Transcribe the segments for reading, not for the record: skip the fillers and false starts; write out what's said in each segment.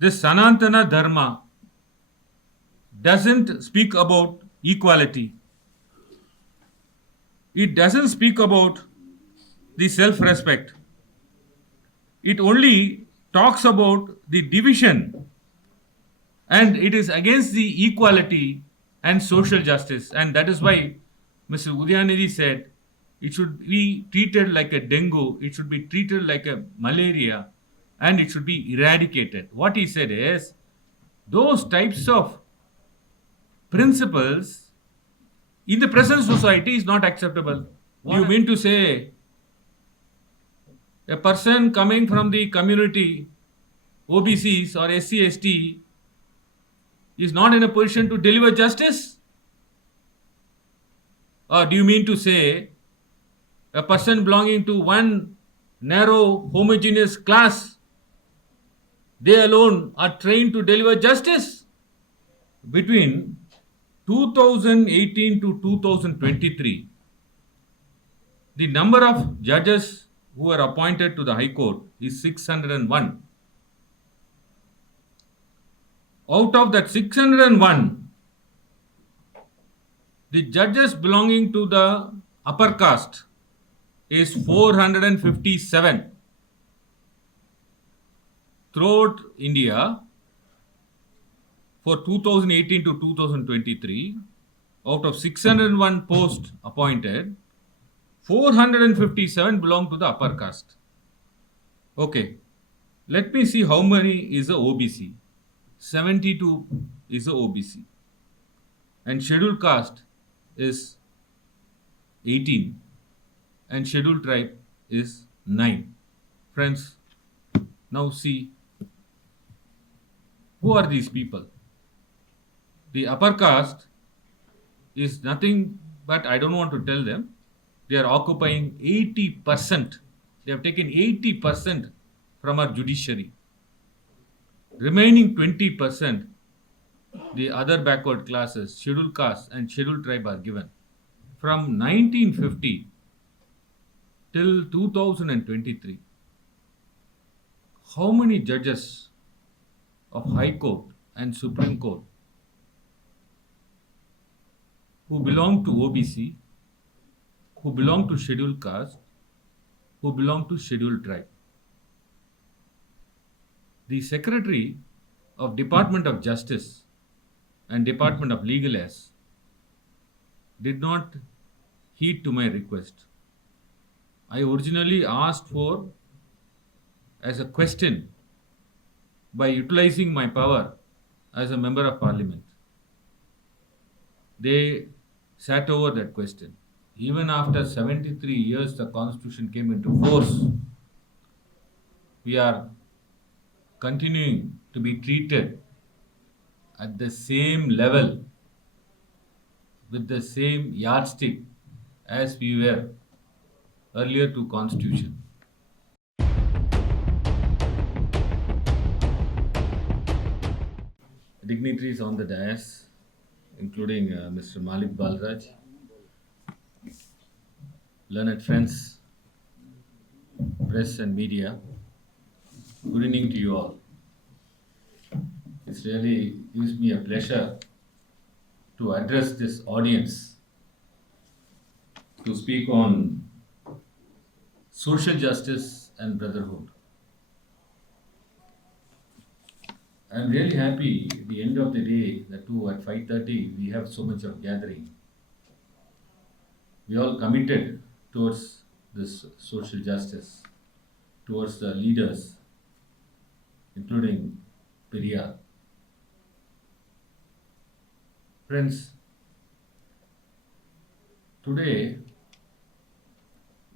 This Sanatana Dharma doesn't speak about equality. It doesn't speak about the self-respect. It only talks about the division, and it is against the equality and social justice. And that is why Mr. Udyanidhi said it should be treated like a dengue, it should be treated like a malaria, and it should be eradicated. What he said is those types of principles in the present society is not acceptable. You mean to say a person coming from the community, OBCs or SC, ST, is not in a position to deliver justice? Or do you mean to say a person belonging to one narrow, homogeneous class, they alone are trained to deliver justice? Between 2018 to 2023, the number of judges who were appointed to the High Court is 601. Out of that 601, the judges belonging to the upper caste is 457. Throughout India, for 2018 to 2023, out of 601 posts appointed, 457 belong to the upper caste. Okay, let me see how many is the OBC. 72 is the OBC. And scheduled caste is 18. And scheduled tribe is 9. Friends, now see, who are these people? The upper caste is nothing but, I don't want to tell them, they are occupying 80%. They have taken 80% from our judiciary. Remaining 20%, the other backward classes, scheduled caste and scheduled tribe are given. From 1950 till 2023, how many judges of High Court and Supreme Court who belong to OBC, who belong to scheduled caste, who belong to scheduled tribe? The Secretary of Department of Justice and Department of Legal Affairs did not heed to my request. I originally asked for as a question by utilizing my power as a member of parliament. They sat over that question. Even after 73 years the constitution came into force, we are continuing to be treated at the same level, with the same yardstick as we were earlier to constitution. Dignitaries on the dais, including Mr. Malik Balraj, learned friends, press and media, good evening to you all. It really gives me a pleasure to address this audience to speak on social justice and brotherhood. I'm really happy at the end of the day that too at 5:30 we have so much of gathering. We all committed towards this social justice, towards the leaders, including Periyar. Friends, today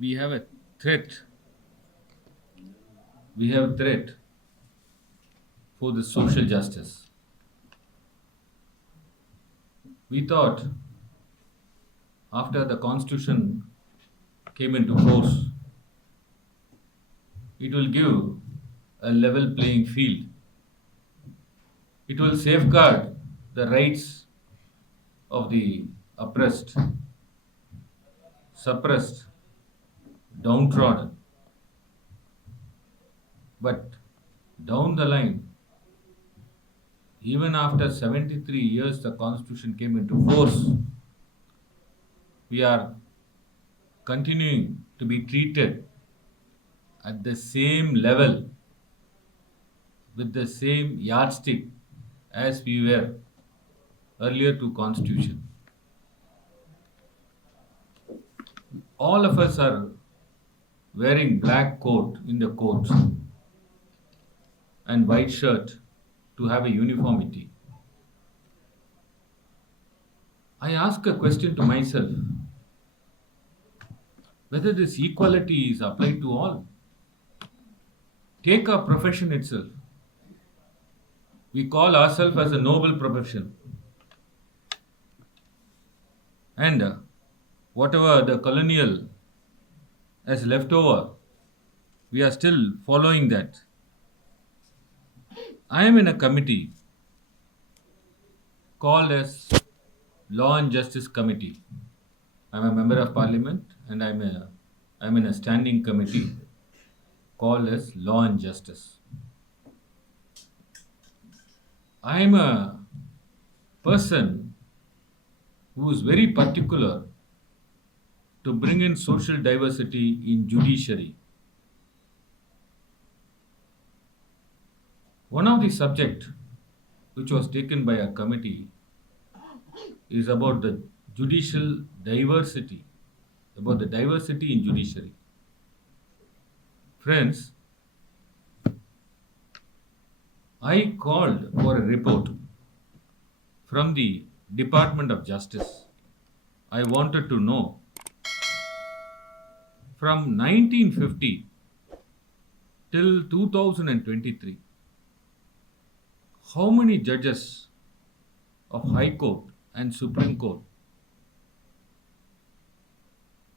we have a threat. We have a threat for the social justice. We thought after the constitution came into force, it will give a level playing field. It will safeguard the rights of the oppressed, suppressed, downtrodden. But down the line, Even after 73 years, the constitution came into force. We are continuing to be treated at the same level with the same yardstick as we were earlier to constitution. All of us are wearing black coat in the court and white shirt to have a uniformity. I ask a question to myself whether this equality is applied to all. Take our profession itself. We call ourselves as a noble profession. And whatever the colonial has left over, we are still following that. I am in a committee called as Law and Justice Committee. I'm a member of parliament and I'm in a standing committee called as Law and Justice. I'm a person who is very particular to bring in social diversity in judiciary. One of the subject which was taken by a committee is about the judicial diversity, about the diversity in judiciary. Friends, I called for a report from the Department of Justice. I wanted to know from 1950 till 2023 how many judges of High Court and Supreme Court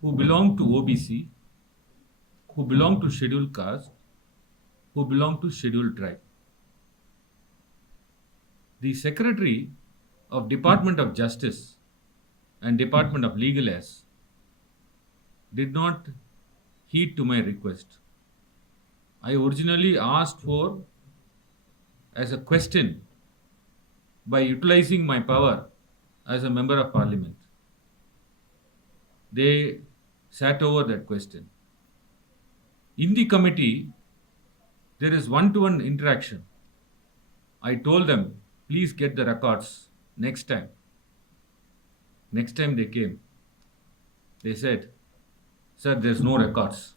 who belong to OBC, who belong to scheduled caste, who belong to scheduled tribe. The Secretary of Department of Justice and Department of Legal Affairs did not heed to my request. I originally asked for as a question by utilizing my power as a member of parliament. They sat over that question. In the committee, there is one-to-one interaction. I told them, please get the records next time. Next time they came, they said, sir, there's no records.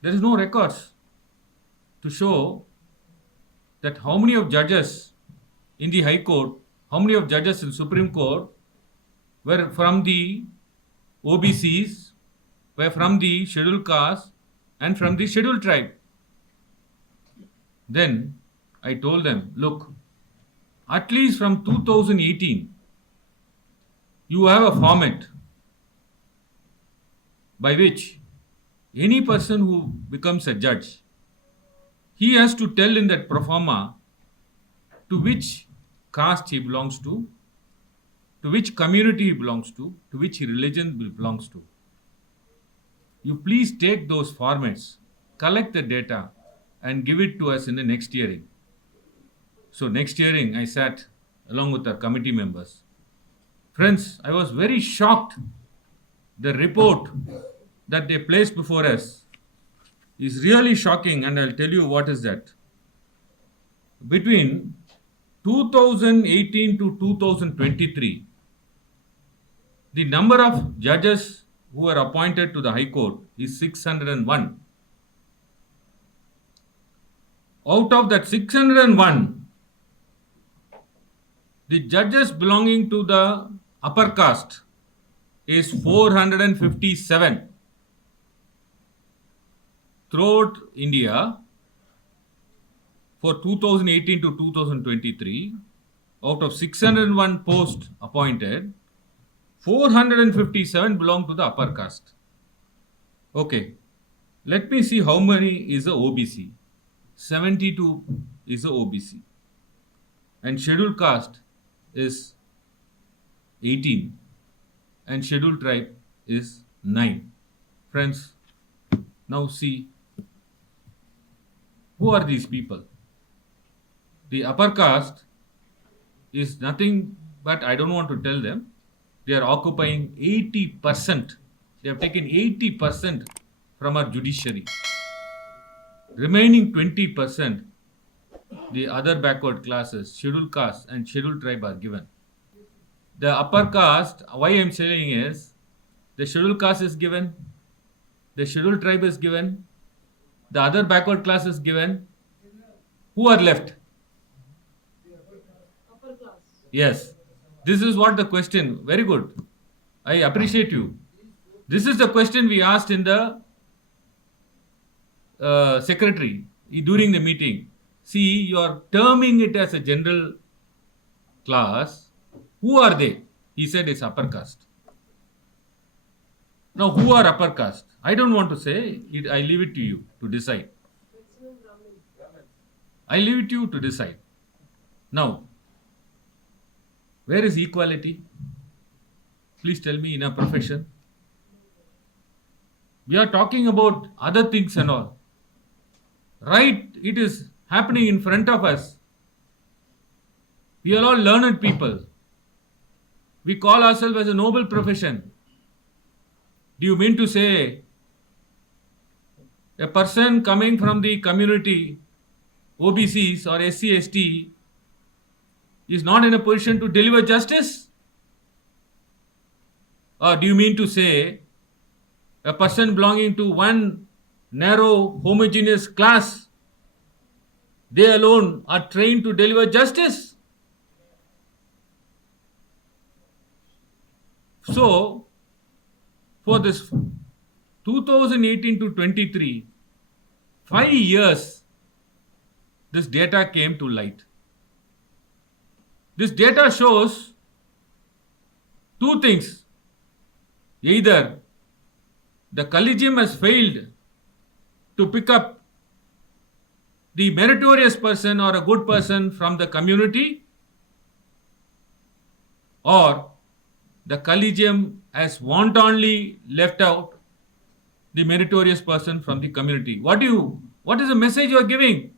There is no records to show that how many of judges in the High Court, how many of judges in Supreme Court were from the OBCs, were from the scheduled caste and from the scheduled tribe. Then I told them, look, at least from 2018, you have a format by which any person who becomes a judge, he has to tell in that pro forma to which caste he belongs to which community he belongs to which religion he belongs to. You please take those formats, collect the data, and give it to us in the next hearing. So, next hearing, I sat along with our committee members. Friends, I was very shocked. The report that they placed before us is really shocking, and I'll tell you what is that. Between 2018 to 2023, the number of judges who were appointed to the High Court is 601. Out of that 601, the judges belonging to the upper caste is 457. Throughout India, for 2018 to 2023, out of 601 posts appointed, 457 belong to the upper caste. Okay, let me see how many is the OBC. 72 is the OBC. And scheduled caste is 18. And scheduled tribe is 9. Friends, now see, who are these people? The upper caste is nothing but, I don't want to tell them, they are occupying 80%. They have taken 80% from our judiciary. Remaining 20%, the other backward classes, scheduled caste and scheduled tribe are given. The upper caste, why I am saying is, the scheduled caste is given, the scheduled tribe is given, the other backward class is given. Who are left? Upper class. Yes. This is what the question. Very good. I appreciate you. This is the question we asked in the secretary during the meeting. See, you are terming it as a general class. Who are they? He said it's upper caste. Now, who are upper caste? I don't want to say it. I leave it to you to decide. Maximum Brahmin. I leave it to you to decide. Now, where is equality? Please tell me in a profession. We are talking about other things and all. Right, it is happening in front of us. We are all learned people. We call ourselves as a noble profession. Do you mean to say a person coming from the community, OBCs or SC, ST, is not in a position to deliver justice? Or do you mean to say a person belonging to one narrow homogeneous class, they alone are trained to deliver justice? So, for this 2018 to 23, 5 years, this data came to light. This data shows two things. Either the collegium has failed to pick up the meritorious person or a good person from the community, or the collegium has wantonly left out the meritorious person from the community. What is the message you are giving?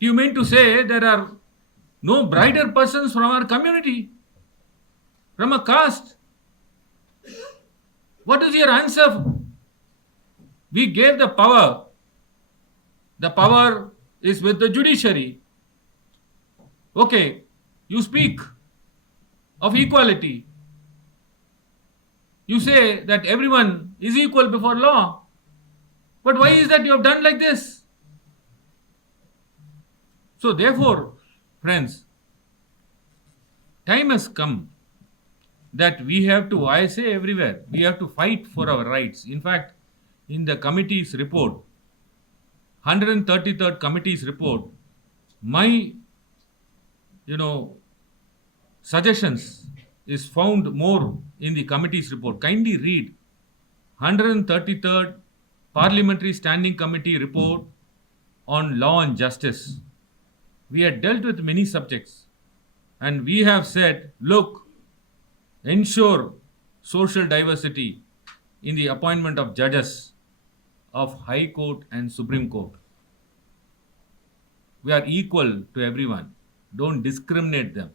Do you mean to say there are no brighter persons from our community, from a caste? What is your answer? We gave the power. The power is with the judiciary. Okay, you speak of equality. You say that everyone is equal before law. But why is that you have done like this? So therefore, friends, time has come that we have to, I say everywhere, we have to fight for our rights. In fact, in the committee's report, 133rd committee's report, my, suggestions is found more in the committee's report. Kindly read 133rd Parliamentary Standing Committee report on law and justice. We had dealt with many subjects and we have said, look, ensure social diversity in the appointment of judges of High Court and Supreme Court. We are equal to everyone. Don't discriminate them.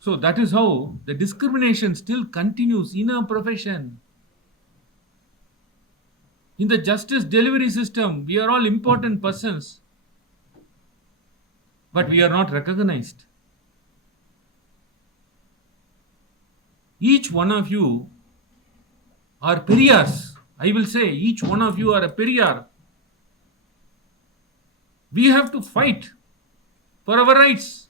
So that is how the discrimination still continues in our profession. In the justice delivery system, we are all important persons, but we are not recognized. Each one of you are periyars. I will say each one of you are a periyar. We have to fight for our rights.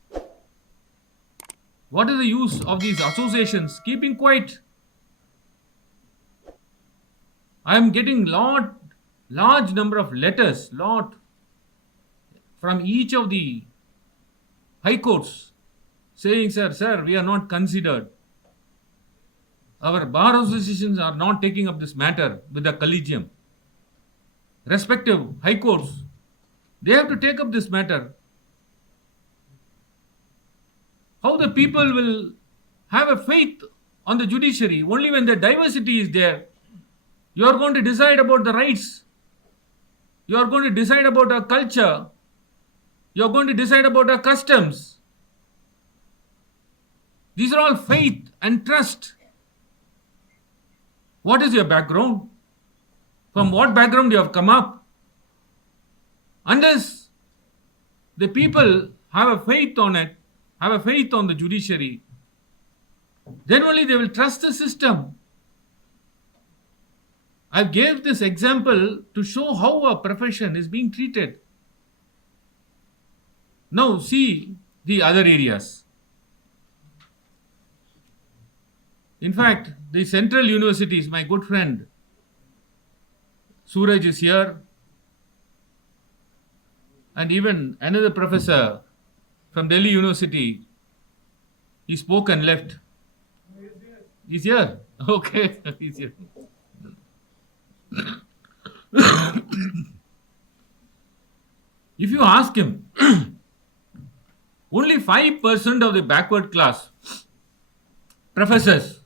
What is the use of these associations keeping quiet? I am getting large number of letters, from each of the high courts saying, sir, we are not considered. Our bar associations are not taking up this matter with the collegium. Respective high courts, they have to take up this matter. How the people will have a faith on the judiciary only when the diversity is there. You are going to decide about the rights. You are going to decide about our culture. You're going to decide about our customs. These are all faith and trust. What is your background? From what background you have come up? Unless the people have a faith on it, have a faith on the judiciary, then only they will trust the system. I gave this example to show how a profession is being treated. Now see the other areas. In fact, the central universities, my good friend Suraj is here, and even another professor from Delhi University, he spoke and left. He's here. Okay, he's here. If you ask him, only 5% of the backward class professors,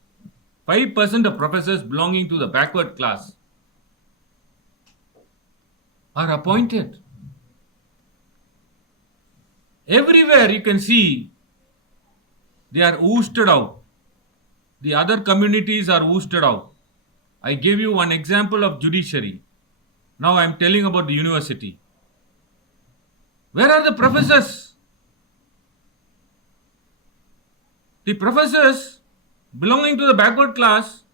5% of professors belonging to the backward class are appointed. Everywhere you can see they are ousted out. The other communities are ousted out. I gave you one example of judiciary. Now I am telling about the university. Where are the professors? The professors belonging to the backward class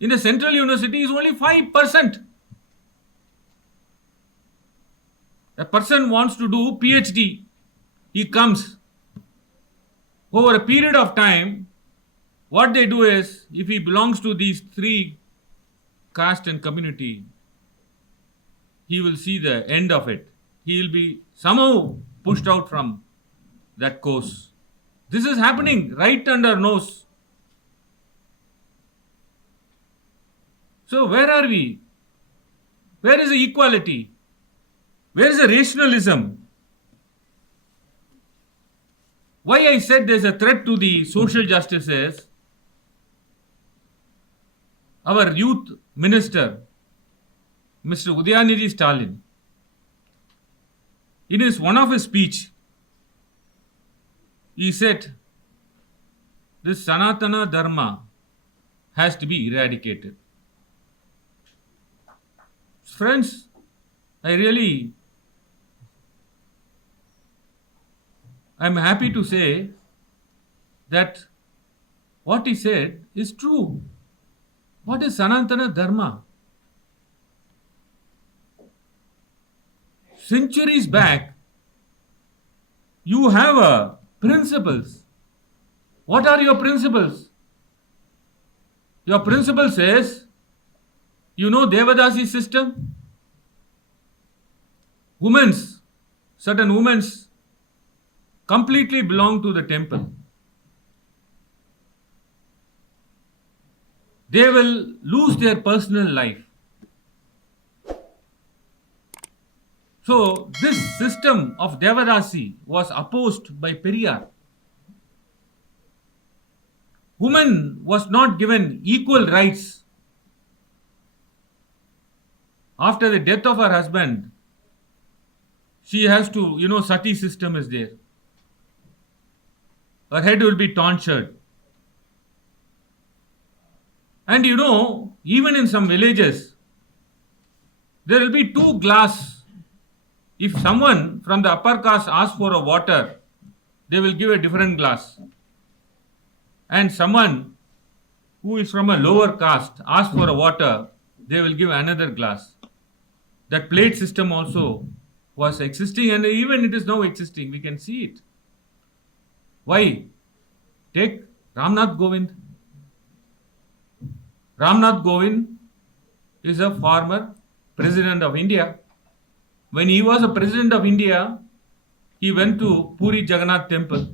in the central university is only 5%. A person wants to do PhD. He comes. Over a period of time, what they do is, if he belongs to these three caste and community, he will see the end of it. He will be somehow pushed out from that course. This is happening right under our nose. So where are we? Where is the equality? Where is the rationalism? Why I said there's a threat to the social justice is, our youth minister, Mr. Udayanidhi Stalin, in one of his speech, he said, this Sanatana Dharma has to be eradicated. Friends, I'm happy to say that what he said is true. What is Sanatana Dharma? Centuries back, you have principles. What are your principles? Your principle says, you know Devadasi system? Certain women's completely belong to the temple. They will lose their personal life. So this system of Devadasi was opposed by Periyar. Woman was not given equal rights. After the death of her husband, she has to, sati system is there. Her head will be tonsured. And even in some villages, there will be two glass. If someone from the upper caste asks for a water, they will give a different glass. And someone who is from a lower caste asks for a water, they will give another glass. That plate system also was existing, and even it is now existing. We can see it. Why? Take Ramnath Govind. Ramnath Govind is a former president of India. When he was a president of India, he went to Puri Jagannath temple.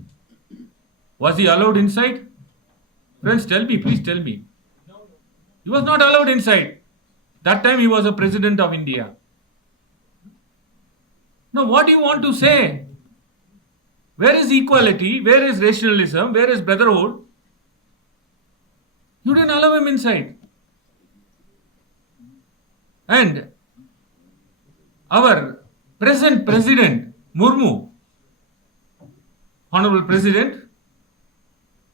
Was he allowed inside? Friends, tell me, please tell me. He was not allowed inside. That time he was a president of India. Now what do you want to say? Where is equality? Where is rationalism? Where is brotherhood? You didn't allow him inside. And our present president, Murmu, Honorable President,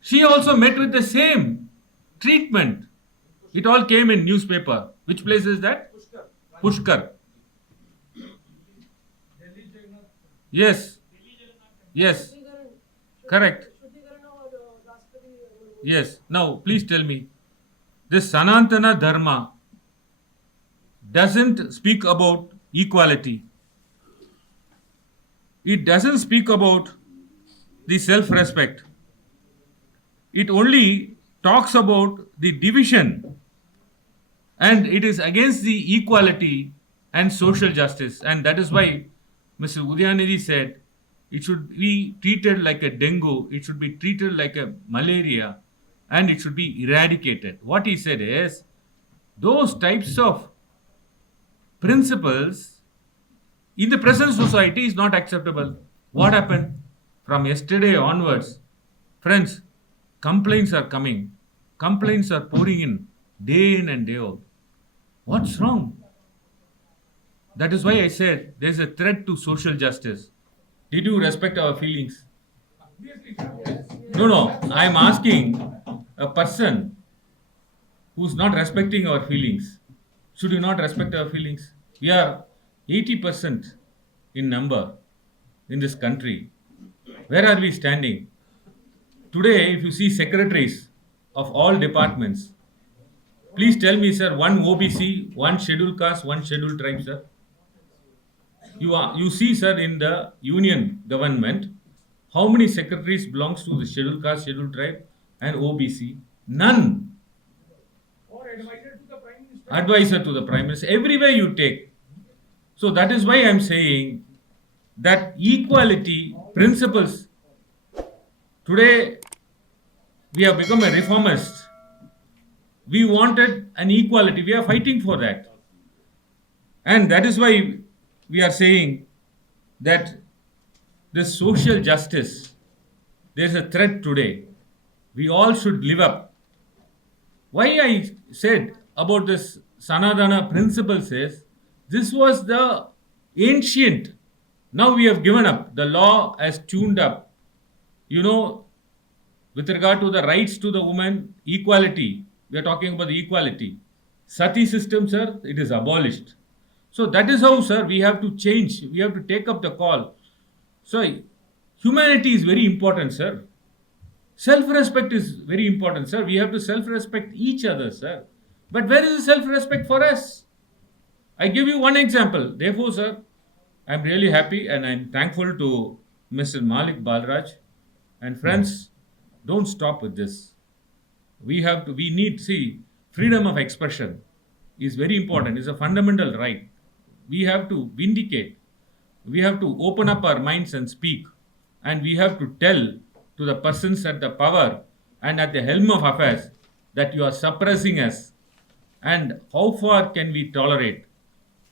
she also met with the same treatment. It all came in newspaper. Which place is that? Pushkar. Yes. Yes. Correct. Yes. Now, please tell me, this Sanatana Dharma doesn't speak about equality. It doesn't speak about the self-respect. It only talks about the division, and it is against the equality and social justice. And that is why Mr. Udyanidhi said it should be treated like a dengue, it should be treated like a malaria, and it should be eradicated. What he said is those types of principles in the present society is not acceptable. What happened? From yesterday onwards, friends, complaints are coming. Complaints are pouring in and day out. What's wrong? That is why I said there's a threat to social justice. Did you respect our feelings? No, no. I'm asking a person who's not respecting our feelings. Should you not respect our feelings? We are 80% in number in this country. Where are we standing? Today, if you see secretaries of all departments, please tell me, sir, one OBC, one scheduled caste, one scheduled tribe, sir. You see, sir, in the union government, how many secretaries belongs to the scheduled caste, scheduled tribe, and OBC? None. Advisor to the Prime Minister. Everywhere you take. So that is why I am saying that equality principles. Today, we have become a reformist. We wanted an equality. We are fighting for that. And that is why we are saying that this social justice, there is a threat today. We all should live up. Why I said about this Sanadana principles is this was the ancient. Now we have given up. The law has tuned up. You know, with regard to the rights to the woman, equality. We are talking about the equality. Sati system, sir, it is abolished. So that is how, sir, we have to change. We have to take up the call. So humanity is very important, sir. Self-respect is very important, sir. We have to self-respect each other, sir. But where is the self-respect for us? I give you one example. Therefore, sir, I'm really happy and I'm thankful to Mr. Malik Balraj. And friends, don't stop with this. We need, see, freedom of expression is very important. It's a fundamental right. We have to vindicate. We have to open up our minds and speak. And we have to tell to the persons at the power and at the helm of affairs that you are suppressing us. And how far can we tolerate?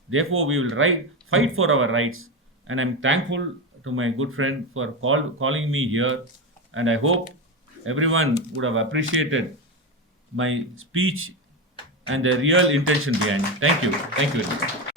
Therefore, we will fight for our rights. And I'm thankful to my good friend for calling me here. And I hope everyone would have appreciated my speech and the real intention behind it. Thank you. Thank you very much.